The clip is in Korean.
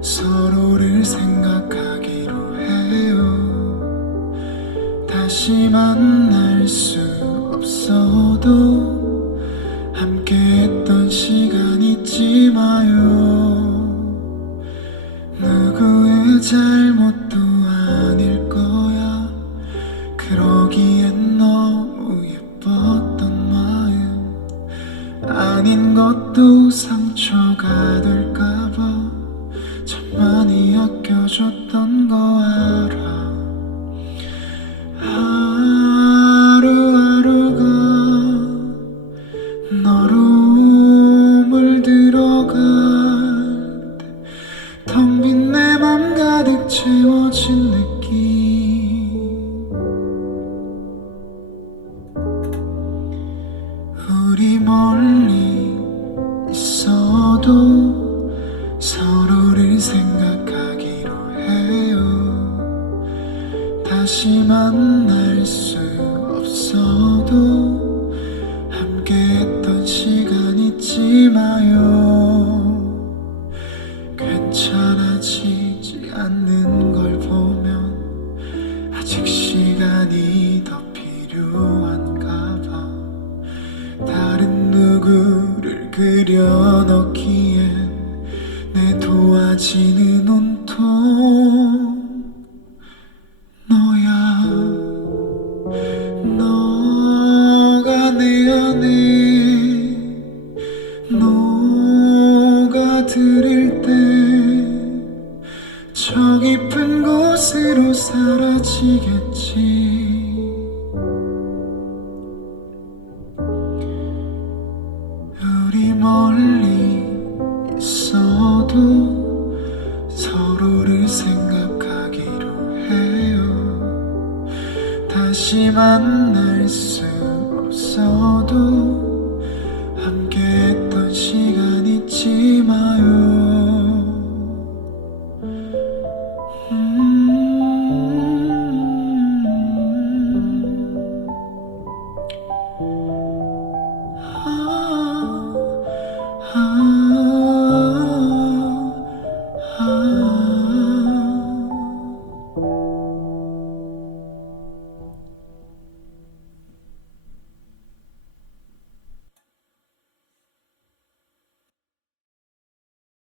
서로를 생각하기로 해요. 다시 만날 수 없어도 함께 했던 시간 잊지 마요. 누구의 잘못도 아닐 거야. 그러기엔 너무 예뻤던 마음. 아닌 것도 상처가 될 너로 물들어갈 때텅빈 내 맘 가득 채워진 느낌. 우리 멀리 있어도 서로를 생각하기로 해요. 다시 만날 수 없어도 지지 않는 걸 보면 아직 시간이 더 필요한가 봐. 다른 누구를 그려넣기엔 내 도와지는 온통 너야. 너가 내 안에 깊은 곳으로 사라지겠지. 우리 멀리 있어도 서로를 생각하기로 해요. 다시 만날 수 없어도